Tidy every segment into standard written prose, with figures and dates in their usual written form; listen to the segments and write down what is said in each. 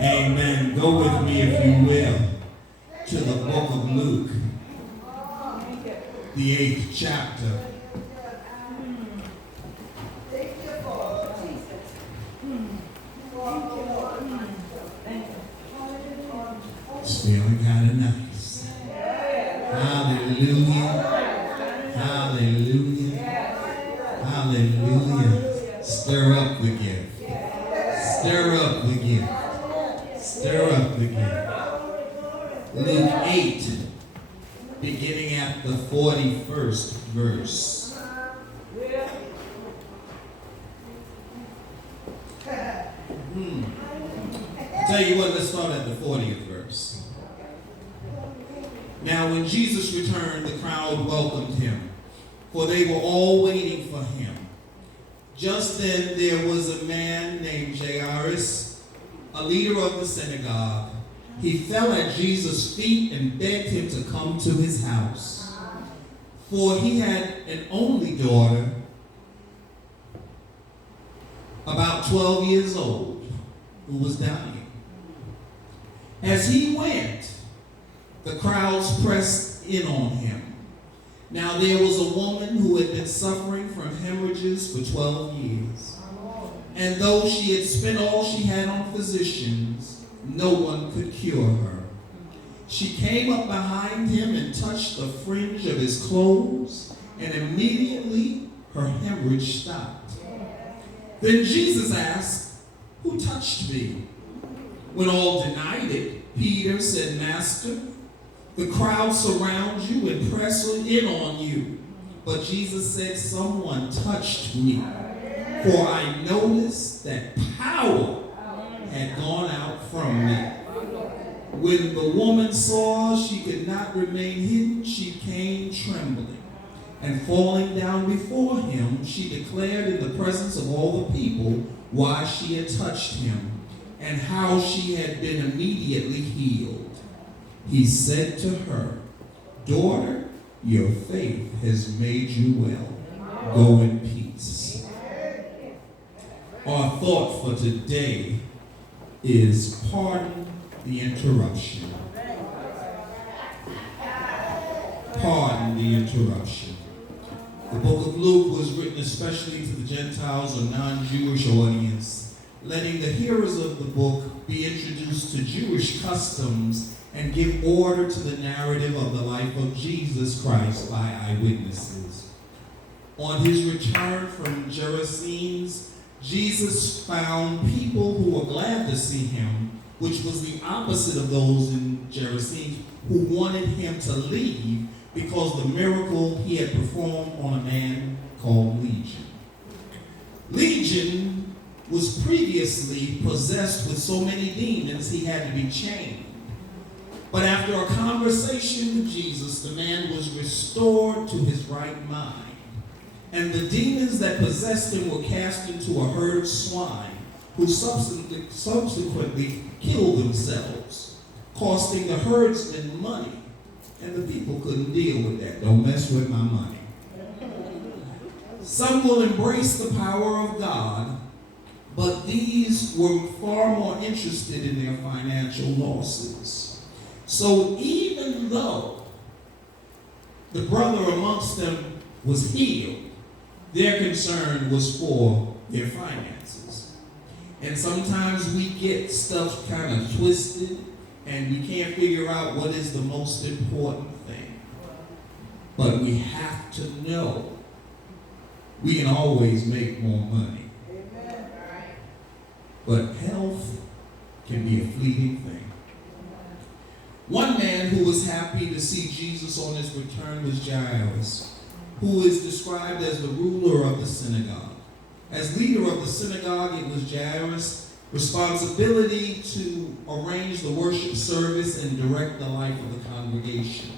Amen. Go with me, if you will, to the book of Luke, the 8th chapter. It's feeling kind of nice. Hallelujah. Hallelujah. Hallelujah. Stir up the gift. Stir up the gift. Stir up the gift. Luke 8, beginning at the 41st verse. Tell you what, let's start at the 40th verse. Now when Jesus returned, the crowd welcomed him, for they were all waiting for him. Just then there was a man named Jairus, a leader of the synagogue. He fell at Jesus' feet and begged him to come to his house, for he had an only daughter, about 12 years old, who was dying. As he went, the crowds pressed in on him. Now there was a woman who had been suffering from hemorrhages for 12 years. And though she had spent all she had on physicians, no one could cure her. She came up behind him and touched the fringe of his clothes, and immediately her hemorrhage stopped. Then Jesus asked, "Who touched me?" When all denied it, Peter said, "Master, the crowd surrounds you and press in on you." But Jesus said, "Someone touched me, for I noticed that power had gone out from me." When the woman saw she could not remain hidden, she came trembling. And falling down before him, she declared in the presence of all the people why she had touched him, and how she had been immediately healed. He said to her, "Daughter, your faith has made you well. Go in peace." Our thought for today is pardon the interruption. Pardon the interruption. The book of Luke was written especially to the Gentiles or non-Jewish audience, letting the hearers of the book be introduced to Jewish customs and give order to the narrative of the life of Jesus Christ by eyewitnesses. On his return from Gerasenes, Jesus found people who were glad to see him, which was the opposite of those in Gerasenes who wanted him to leave because the miracle he had performed on a man called Legion. Legion was previously possessed with so many demons he had to be chained. But after a conversation with Jesus, the man was restored to his right mind. And the demons that possessed him were cast into a herd of swine, who subsequently killed themselves, costing the herdsmen money. And the people couldn't deal with that. Don't mess with my money. Some will embrace the power of God, but these were far more interested in their financial losses. So even though the brother amongst them was healed, their concern was for their finances. And sometimes we get stuff kind of twisted, and we can't figure out what is the most important thing. But we have to know we can always make more money. But health can be a fleeting thing. One man who was happy to see Jesus on his return was Jairus, who is described as the ruler of the synagogue. As leader of the synagogue, it was Jairus' responsibility to arrange the worship service and direct the life of the congregation.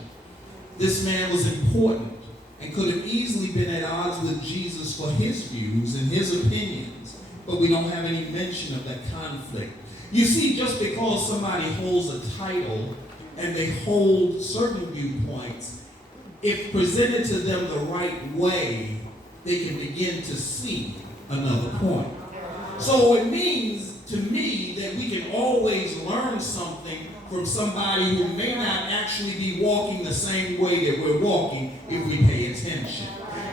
This man was important and could have easily been at odds with Jesus for his views and his opinions, but we don't have any mention of that conflict. You see, just because somebody holds a title and they hold certain viewpoints, if presented to them the right way, they can begin to see another point. So it means to me that we can always learn something from somebody who may not actually be walking the same way that we're walking if we pay attention.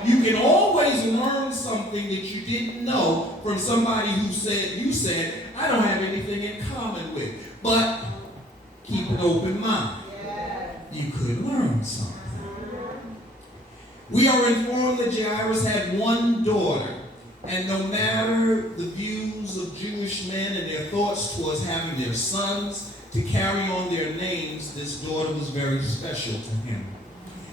You can always learn something that you didn't know from somebody who you said, I don't have anything in common with. But keep an open mind. You could learn something. We are informed that Jairus had one daughter, and no matter the views of Jewish men and their thoughts towards having their sons to carry on their names, this daughter was very special to him.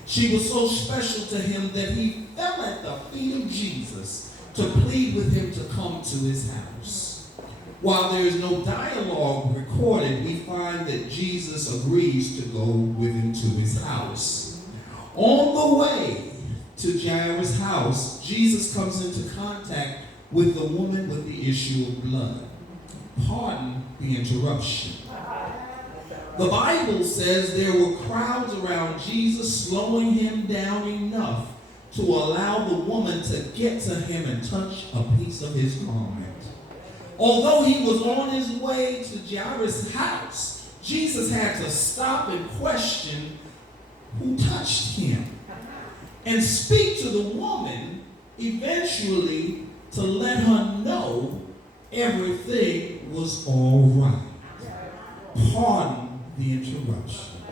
She was so special to him that he fell at the feet of Jesus to plead with him to come to his house. While there is no dialogue recorded, we find that Jesus agrees to go with him to his house. On the way to Jairus' house, Jesus comes into contact with the woman with the issue of blood. Pardon the interruption. The Bible says there were crowds around Jesus, slowing him down enough to allow the woman to get to him and touch a piece of his garment. Although he was on his way to Jairus' house, Jesus had to stop and question who touched him and speak to the woman eventually to let her know everything was all right. Pardon the interruption.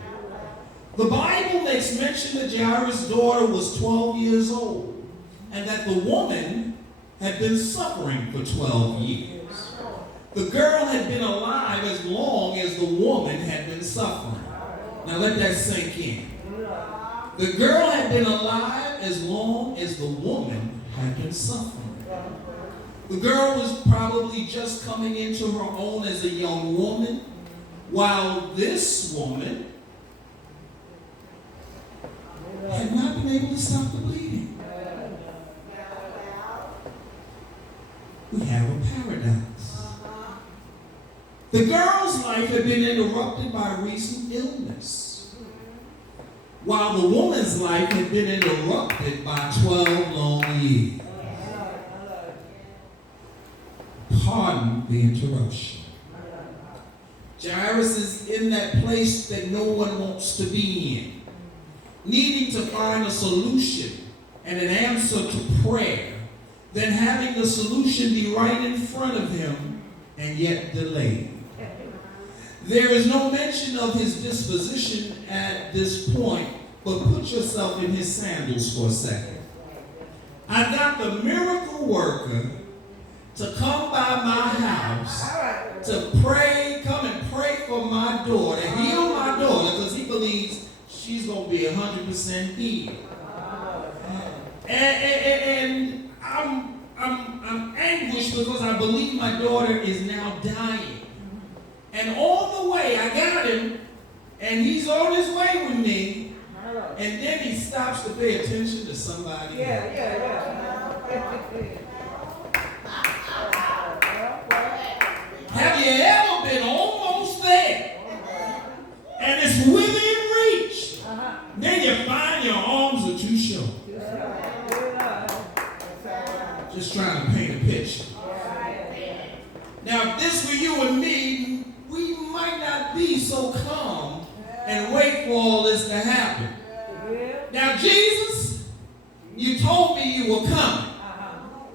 The Bible makes mention that Jairus' daughter was 12 years old and that the woman had been suffering for 12 years. The girl had been alive as long as the woman had been suffering. Now let that sink in. The girl had been alive as long as the woman had been suffering. The girl was probably just coming into her own as a young woman, while this woman had not been able to stop the bleeding. We have a paradox. The girl's life had been interrupted by recent illness, while the woman's life had been interrupted by 12 long years. Pardon the interruption. Jairus is in that place that no one wants to be in, needing to find a solution and an answer to prayer, then having the solution be right in front of him and yet delayed. There is no mention of his disposition at this point, but put yourself in his sandals for a second. I got the miracle worker to come by my house to pray, come and pray for my daughter, heal my daughter, because he believes she's going to be 100% healed. And I'm anguished because I believe my daughter is now dying. And all the way I got him, and he's on his way with me, and then he stops to pay attention to somebody else. Have you ever been almost there and it's within reach? Then you find your arms are too short. Just trying to paint a picture. Now, if this were you and me, we might not be so calm and wait for all this to happen. Now, Jesus, you told me you were coming.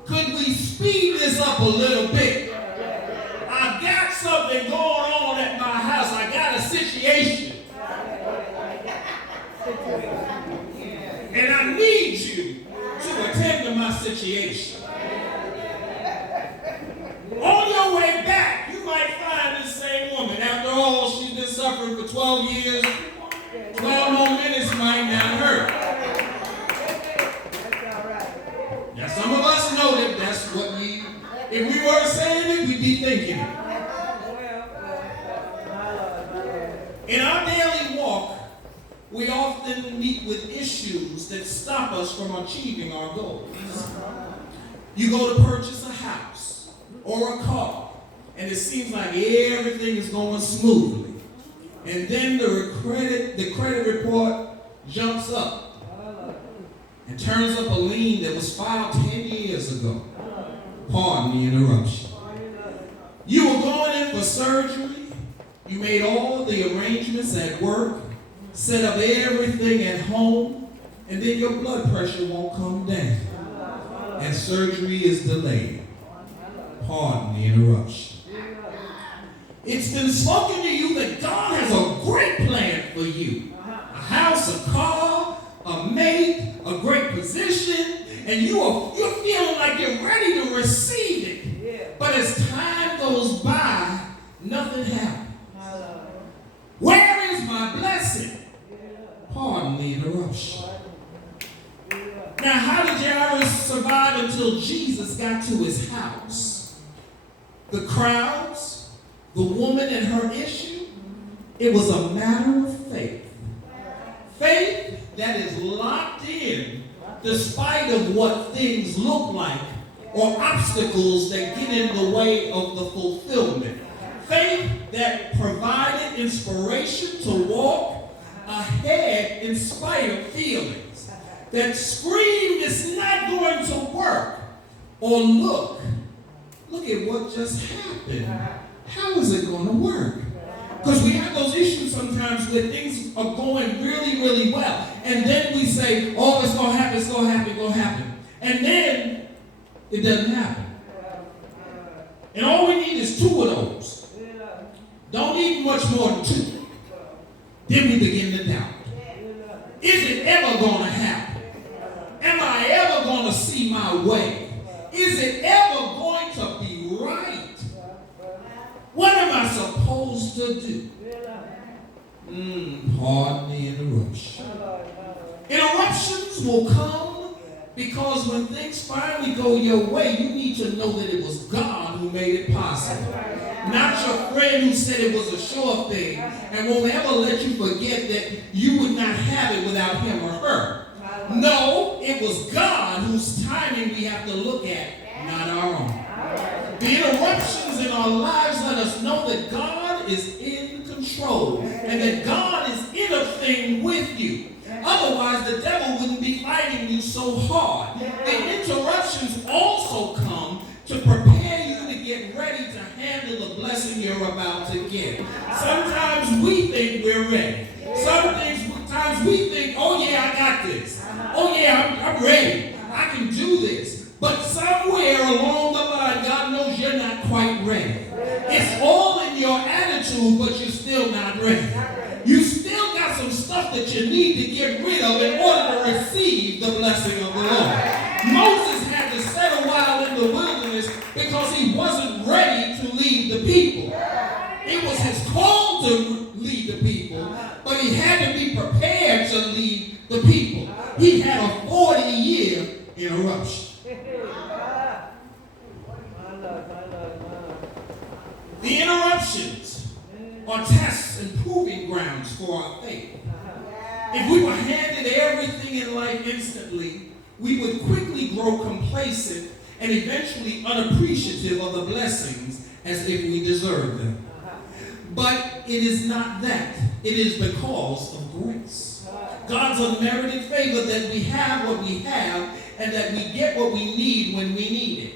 Could we speed this up a little bit? I got something going on at my house. I got a situation. And I need you to attend to my situation. On your way back, you might find this same woman. After all, she's been suffering for 12 years. 12 more minutes might not hurt. Now, some of us know that that's what if we weren't saying it, we'd be thinking it. In our daily walk, we often meet with issues that stop us from achieving our goals. You go to purchase a house or a car, and it seems like everything is going smoothly. And then the credit report jumps up and turns up a lien that was filed 10 years ago. Pardon the interruption. You were going for surgery. You made all the arrangements at work, set up everything at home, and then your blood pressure won't come down. And surgery is delayed. Pardon the interruption. It's been spoken to you that God has a great plan for you. A house, a car, a mate, a great position, and you're feeling like you're ready to receive it. But as time goes by, nothing happens. Where is my blessing? Pardon the interruption. Now, how did Jairus survive until Jesus got to his house? The crowds, the woman and her issue, it was a matter of faith. Faith that is locked in despite of what things look like or obstacles that get in the way of the fulfillment. Faith that provided inspiration to walk ahead in spite of feelings. That screamed, it's not going to work. Or look at what just happened. How is it going to work? Because we have those issues sometimes where things are going really, really well. And then we say, oh, it's going to happen, it's going to happen, it's going to happen. And then it doesn't happen. And all we need is 2 of those. Don't need much more than 2. Then we begin to doubt. Is it ever going to happen? Am I ever going to see my way? Is it ever going to be right? What am I supposed to do? Pardon the interruption. Interruptions will come because when things finally go your way, you need to know that it was God who made it possible. Not your friend who said it was a sure thing and won't ever let you forget that you would not have it without him or her. No, it was God whose timing we have to look at, not our own. The interruptions in our lives let us know that God is in control and that God is in a thing with you. Otherwise, the devil wouldn't be fighting you so hard. The interruptions also come to prepare you to get ready to handle the blessing you're about to get. Sometimes we think we're ready. Sometimes we think, oh yeah, I got this. Oh yeah, I'm ready. I can do this. But somewhere along the line, God knows you're not quite ready. It's all in your attitude, but you're still not ready. You still got some stuff that you need to get rid of in order to receive the blessing of the Lord. Moses had to sit a while in the wilderness because he wasn't ready to lead the people. It was his call to lead the people, but he had to be prepared to lead the people. He had a 40-year interruption. The interruptions are tests and proving grounds for our faith. If we were handed everything in life instantly, we would quickly grow complacent and eventually unappreciative of the blessings as if we deserve them. But it is not that. It is because of grace. God's unmerited favor that we have what we have and that we get what we need when we need it.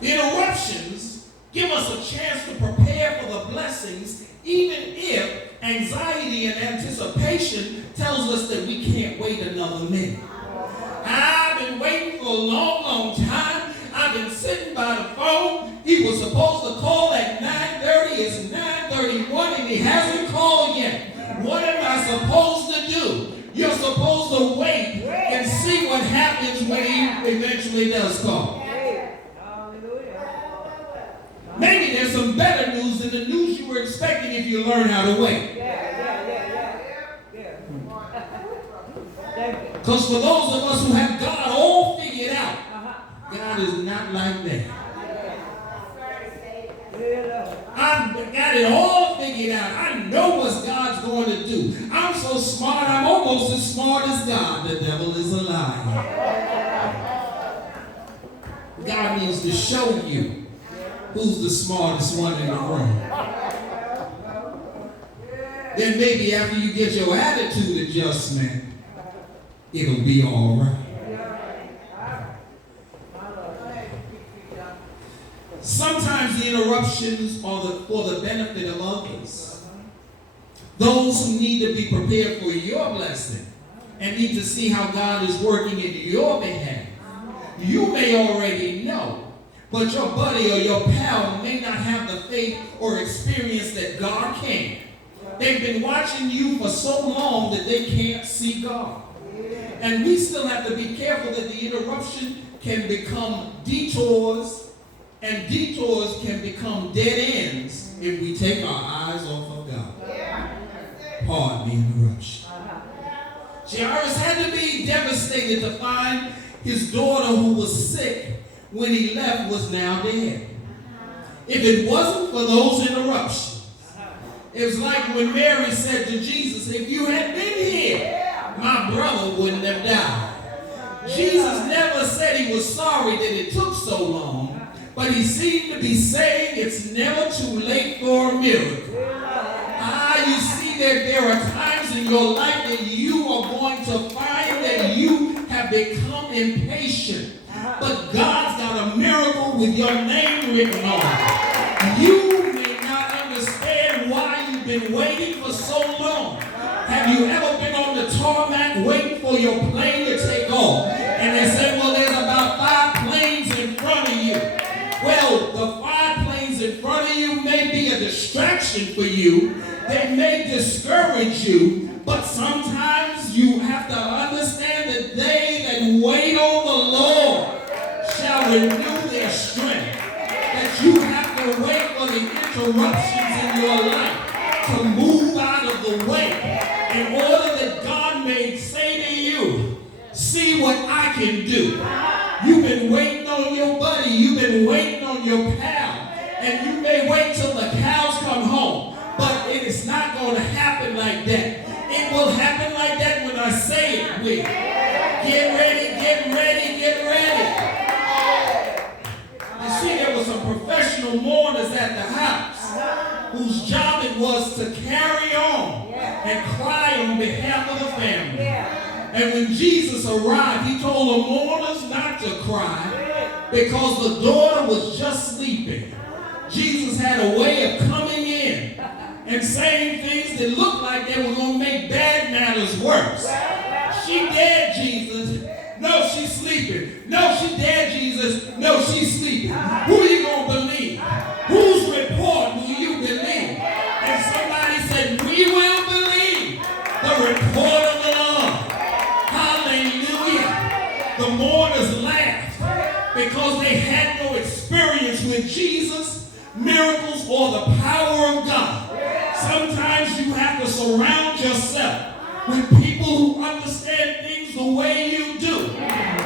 The interruptions give us a chance to prepare for the blessings, even if anxiety and anticipation tells us that we can't wait another minute. I've been waiting for a long, long time. I've been sitting by the phone. He was supposed to call at 9:30. It's 9:31 and he hasn't called yet. What am I supposed to do? You're supposed to wait and see what happens when he eventually does call. Maybe there's some better news than the news you were expecting if you learn how to wait. Because for those of us who have God all figured out, God is not like that. I've got it all figured out. I know what God's going to do. I'm so smart, I'm almost as smart as God. The devil is a liar. God needs to show you who's the smartest one in the room. Then maybe after you get your attitude adjustment, it'll be all right. Sometimes interruptions are for the benefit of others. Those who need to be prepared for your blessing and need to see how God is working in your behalf. You may already know, but your buddy or your pal may not have the faith or experience that God can. They've been watching you for so long that they can't see God. And we still have to be careful that the interruption can become detours, and detours can become dead ends if we take our eyes off of God. Pardon the interruption. Jairus had to be devastated to find his daughter, who was sick when he left, was now dead. If it wasn't for those interruptions, it was like when Mary said to Jesus, if you had been here, my brother wouldn't have died. Jesus never said he was sorry that it took so long, but he seemed to be saying it's never too late for a miracle. You see that there are times in your life that you are going to find that you have become impatient, but God's got a miracle with your name written on it. You may not understand why you've been waiting for so long. Have you ever been on the tarmac waiting for your plane to take off? And they said, well, there's about 5 planes in front of you. Well, the 5 planes in front of you may be a distraction for you. They may discourage you, but sometimes you have to understand that they that wait on the Lord shall renew their strength. That you have to wait for the interruptions in your life to move out of the way in order that God may say to you, see what I can do. You've been waiting on your buddy. You've been waiting on your pal. And you may wait till the cows come home. But it is not going to happen like that. It will happen like that when I say it with. Get ready, get ready, get ready. You see, there were some professional mourners at the house whose job it was to carry on and cry on behalf of the family. And when Jesus arrived, he told the mourners not to cry because the daughter was just sleeping. Jesus had a way of coming in and saying things that looked like they were going to make bad matters worse. She dead, Jesus. No, she's sleeping. No, she dead, Jesus. No, she's sleeping. Who are you going to believe? Whose report will you believe? And somebody said, we will believe the report of the Lord. Hallelujah. The mourners laughed because they had no experience with Jesus, miracles, or the power of God. Sometimes you have to surround yourself with people who understand things the way you do.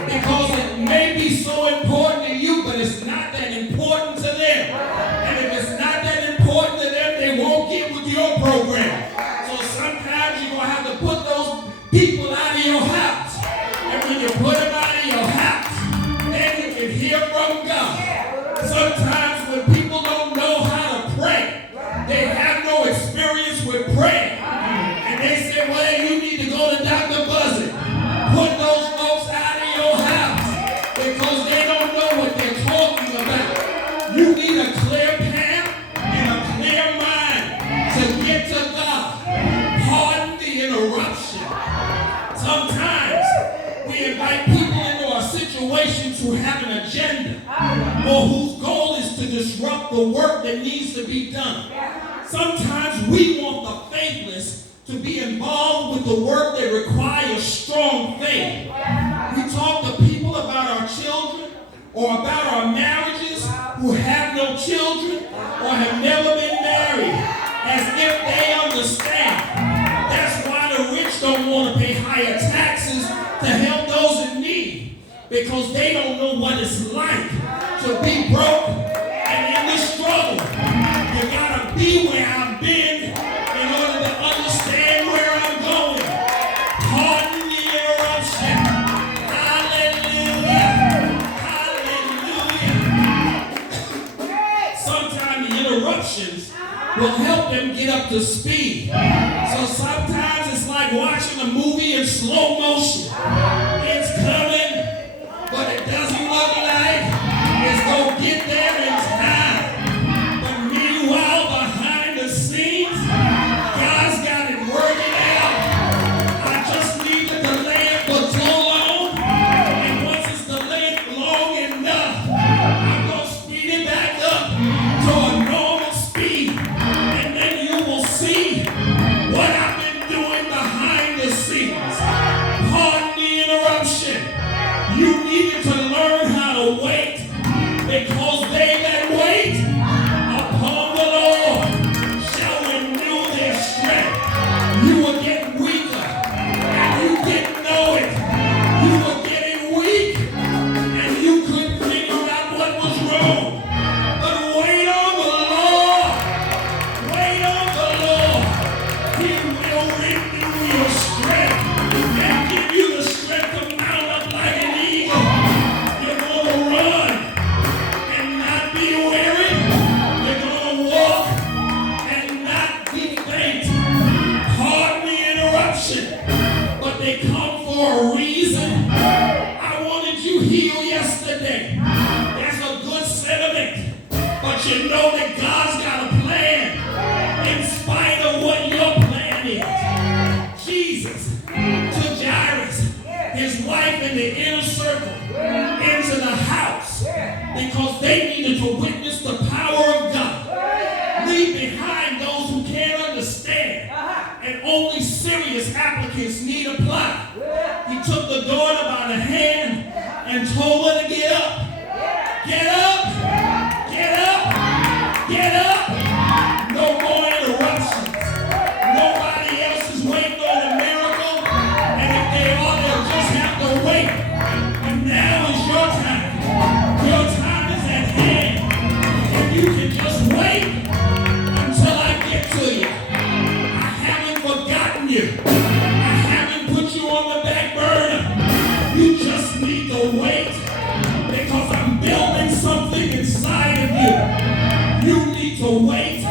Because it may be so important to you, but it's not that important to them. And if it's not that important to them, they won't get with your program. So sometimes you're going to have to put those people out of your house. And when you put them out of your house, then you can hear from God. Sometimes when people don't know how to pray, they have no experience with prayer. And they say, well, you need to go to Dr. Buzzard. Put those folks out of your house because they don't know what they're talking about. You need a clear path and a clear mind to get to God. Pardon the interruption. Sometimes we invite people into our situations who have an agenda or whose goal is to disrupt the work that needs to be done. Sometimes we want the faithless to be involved with the work that requires strong faith. We talk to people about our children or about our marriages who have no children or have never been married as if they understand. That's why the rich don't want to pay higher taxes to help those in need, because they don't know what it's like to be broke and in the struggle. You gotta be where I've been in order to understand where I'm going. Pardon the interruption. Hallelujah. Hallelujah. Sometimes the interruptions will help them get up to speed. So sometimes it's like watching a movie in slow motion. It's coming, but it doesn't look like it's going to get there in time. But you know that God's got a plan in spite of what your plan is? Jesus took Jairus, his wife, in the inner circle into the house because they needed to witness the power of God. Leave behind those who can't understand, and only serious applicants need apply. He took the daughter by the hand and told her to get up. Get up! Get up! Get up! No more interruptions. Nobody else is waiting on a miracle, and if they are, they'll just have to wait. And now is your time. Your time is at hand. If you can just wait until I get to you. I haven't forgotten you. I haven't put you on the back burner. You just need to wait because I'm building something inside of you. You need to wait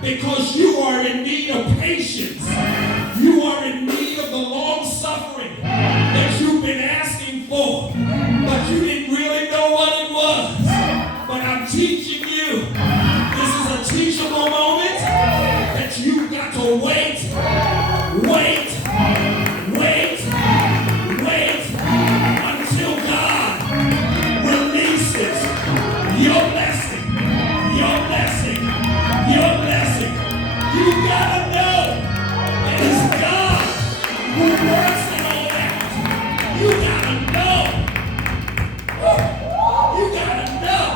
because you are in need of patience. You are in need of the long suffering that you've been asking for, but you didn't really know what it was. But I'm teaching you. This is a teachable moment that you've got to wait, wait, wait, wait until God releases your blessing, your blessing, your blessing. You gotta know that it's God who works it all out. You gotta know. You gotta know.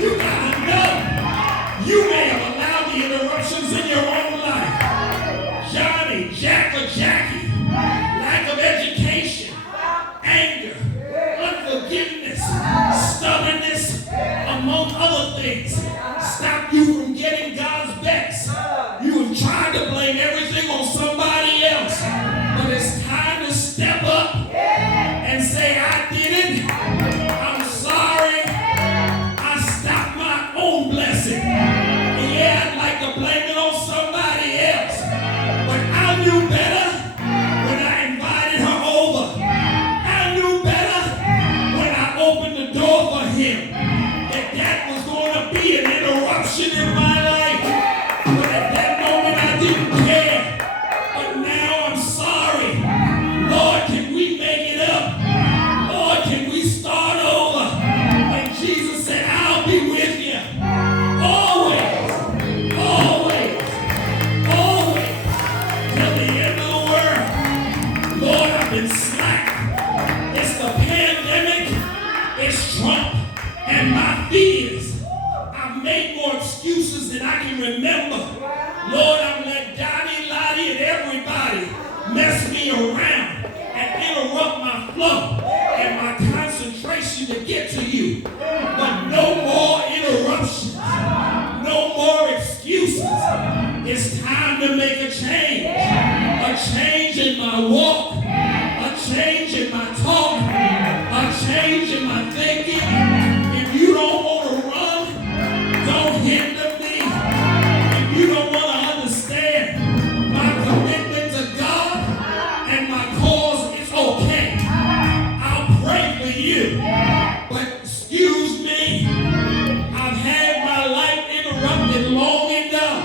You gotta know. You may have allowed the interruptions in your own life. Johnny, Jack, or Jackie, lack of education, anger, unforgiveness, stubbornness, among other things, stop you from getting God's best. You have tried to blame everything on somebody else, but it's time to step up and say, I did it. I'm sorry. I stopped my own blessing. And yeah, I'd like to blame it on somebody else, but I knew better when I invited her over. I knew better when I opened the door for him that was going to be an interruption in my life. But at that moment I didn't care. But now I'm sorry. Lord, can we make it up? Lord, can we start over? And Jesus said, I'll be with you. Always, always, always, till the end of the world. Lord, I've been slack. It's the pandemic. It's Trump and my fears. I've made more excuses than I can remember. Lord, I've let Donnie, Lottie, and everybody mess me around and interrupt my flow and my concentration to get to you. But no more interruptions. No more excuses. It's time to make a change. A change in my walk. A change in my talk. A change in my thinking. If you don't want to run, don't hinder me. If you don't want to understand my commitment to God and my cause, it's okay. I'll pray for you. But excuse me, I've had my life interrupted long enough.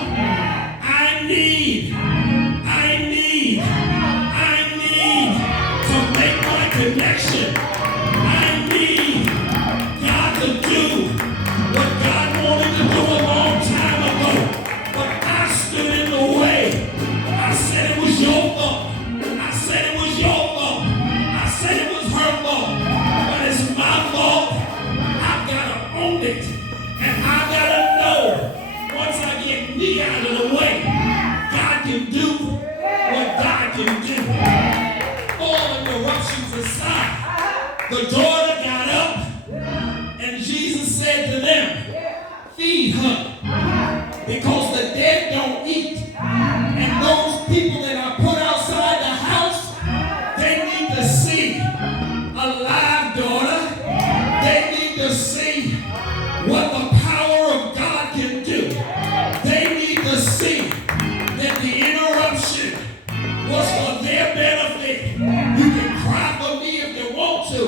I need to make my connection. I need God to do what God wanted to do a long time ago. But I stood in the way. I said it was your fault. I said it was your fault. I said it was her fault. But it's my fault. I've got to own it. And I've got to know once I get me out of the way, God can do what God can do. All interruptions aside, the daughter got up and Jesus said to them, feed her because the dead don't eat. And those people that I put outside the house, they need to see a live daughter. They need to see what the power of God can do. They need to see that the interruption was for their benefit. You can cry for me if you want to,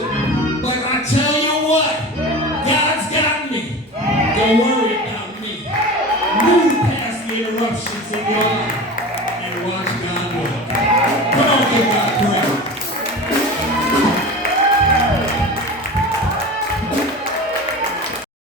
but I tell you what, God's got me. Don't worry about it. interruptions in your life and watch